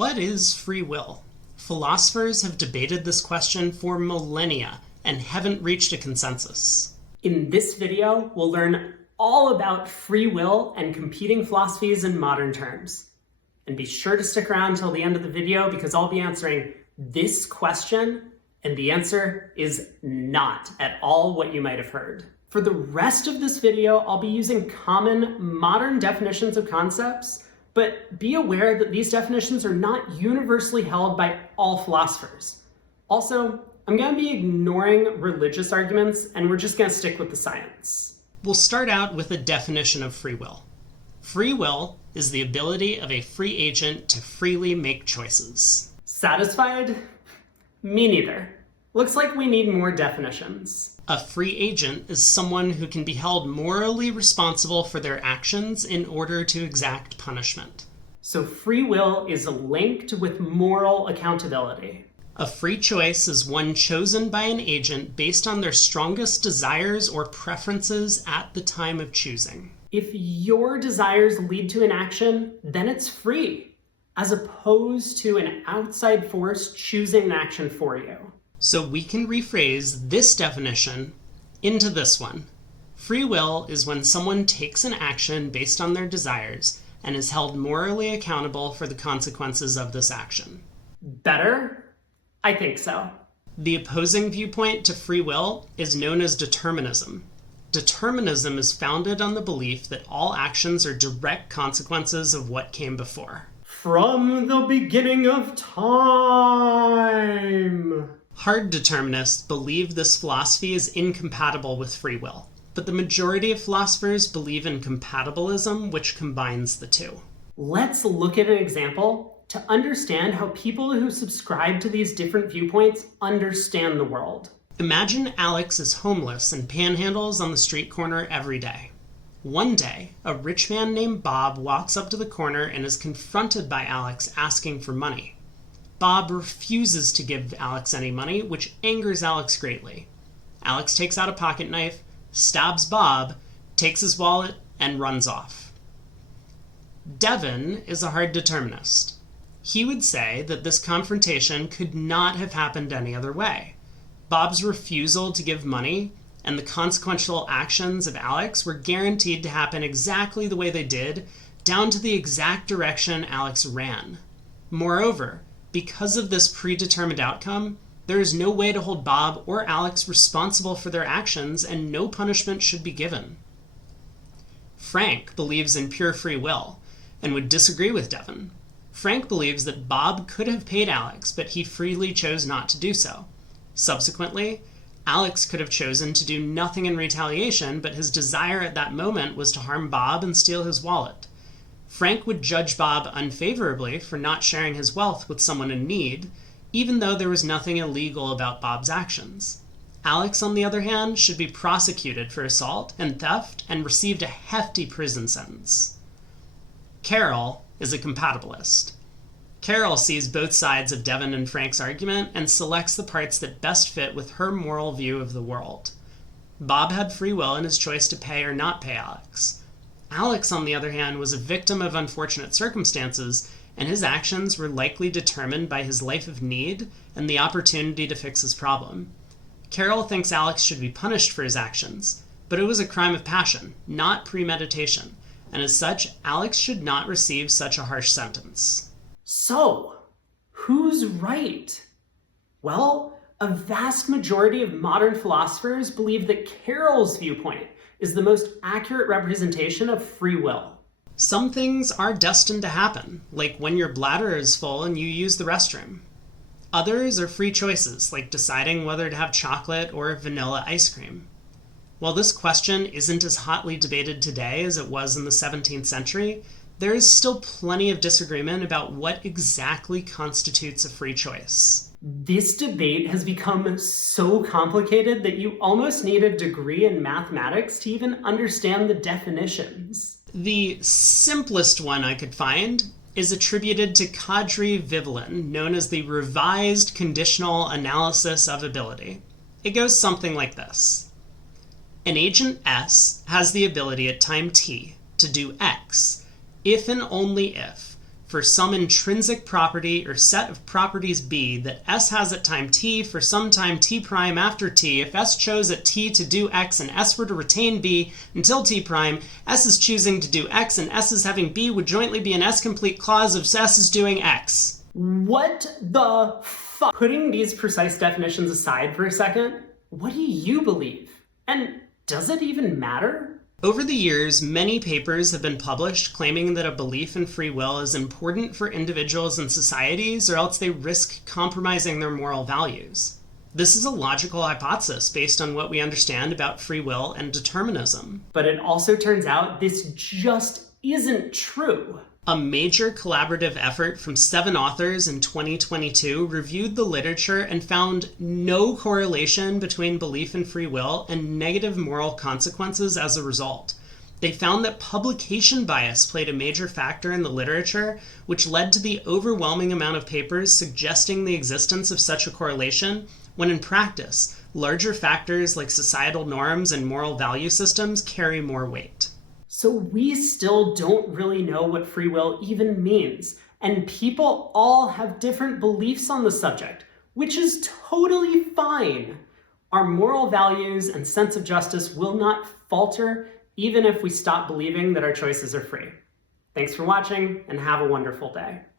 What is free will? Philosophers have debated this question for millennia and haven't reached a consensus. In this video, we'll learn all about free will and competing philosophies in modern terms. And be sure to stick around till the end of the video because I'll be answering this question, and the answer is not at all what you might have heard. For the rest of this video, I'll be using common modern definitions of concepts, but be aware that these definitions are not universally held by all philosophers. Also, I'm going to be ignoring religious arguments, and we're just going to stick with the science. We'll start out with a definition of free will. Free will is the ability of a free agent to freely make choices. Satisfied? Me neither. Looks like we need more definitions. A free agent is someone who can be held morally responsible for their actions in order to exact punishment. So free will is linked with moral accountability. A free choice is one chosen by an agent based on their strongest desires or preferences at the time of choosing. If your desires lead to an action, then it's free, as opposed to an outside force choosing an action for you. So we can rephrase this definition into this one. Free will is when someone takes an action based on their desires and is held morally accountable for the consequences of this action. Better? I think so. The opposing viewpoint to free will is known as determinism. Determinism is founded on the belief that all actions are direct consequences of what came before. From the beginning of time! Hard determinists believe this philosophy is incompatible with free will, but the majority of philosophers believe in compatibilism, which combines the two. Let's look at an example to understand how people who subscribe to these different viewpoints understand the world. Imagine Alex is homeless and panhandles on the street corner every day. One day, a rich man named Bob walks up to the corner and is confronted by Alex asking for money. Bob refuses to give Alex any money, which angers Alex greatly. Alex takes out a pocket knife, stabs Bob, takes his wallet, and runs off. Devin is a hard determinist. He would say that this confrontation could not have happened any other way. Bob's refusal to give money and the consequential actions of Alex were guaranteed to happen exactly the way they did, down to the exact direction Alex ran. Moreover, because of this predetermined outcome, there is no way to hold Bob or Alex responsible for their actions, and no punishment should be given. Frank believes in pure free will and would disagree with Devin. Frank believes that Bob could have paid Alex, but he freely chose not to do so. Subsequently, Alex could have chosen to do nothing in retaliation, but his desire at that moment was to harm Bob and steal his wallet. Frank would judge Bob unfavorably for not sharing his wealth with someone in need, even though there was nothing illegal about Bob's actions. Alex, on the other hand, should be prosecuted for assault and theft and received a hefty prison sentence. Carol is a compatibilist. Carol sees both sides of Devin and Frank's argument and selects the parts that best fit with her moral view of the world. Bob had free will in his choice to pay or not pay Alex. Alex, on the other hand, was a victim of unfortunate circumstances, and his actions were likely determined by his life of need and the opportunity to fix his problem. Carol thinks Alex should be punished for his actions, but it was a crime of passion, not premeditation, and as such, Alex should not receive such a harsh sentence. So, who's right? Well, a vast majority of modern philosophers believe that Carol's viewpoint is the most accurate representation of free will. Some things are destined to happen, like when your bladder is full and you use the restroom. Others are free choices, like deciding whether to have chocolate or vanilla ice cream. While this question isn't as hotly debated today as it was in the 17th century, there is still plenty of disagreement about what exactly constitutes a free choice. This debate has become so complicated that you almost need a degree in mathematics to even understand the definitions. The simplest one I could find is attributed to Kadri Vivlin, known as the Revised Conditional Analysis of Ability. It goes something like this. An agent S has the ability at time t to do X if and only if for some intrinsic property or set of properties B that S has at time t for some time t prime after t, if S chose at t to do x and S were to retain B until t prime, S is choosing to do x and S is having B would jointly be an S-complete clause if S is doing x. What the fuck? Putting these precise definitions aside for a second, what do you believe? And does it even matter? Over the years, many papers have been published claiming that a belief in free will is important for individuals and societies, or else they risk compromising their moral values. This is a logical hypothesis based on what we understand about free will and determinism. But it also turns out this just isn't true. A major collaborative effort from 7 authors in 2022 reviewed the literature and found no correlation between belief in free will and negative moral consequences as a result. They found that publication bias played a major factor in the literature, which led to the overwhelming amount of papers suggesting the existence of such a correlation, when in practice, larger factors like societal norms and moral value systems carry more weight. So we still don't really know what free will even means, and people all have different beliefs on the subject, which is totally fine. Our moral values and sense of justice will not falter even if we stop believing that our choices are free. Thanks for watching, and have a wonderful day.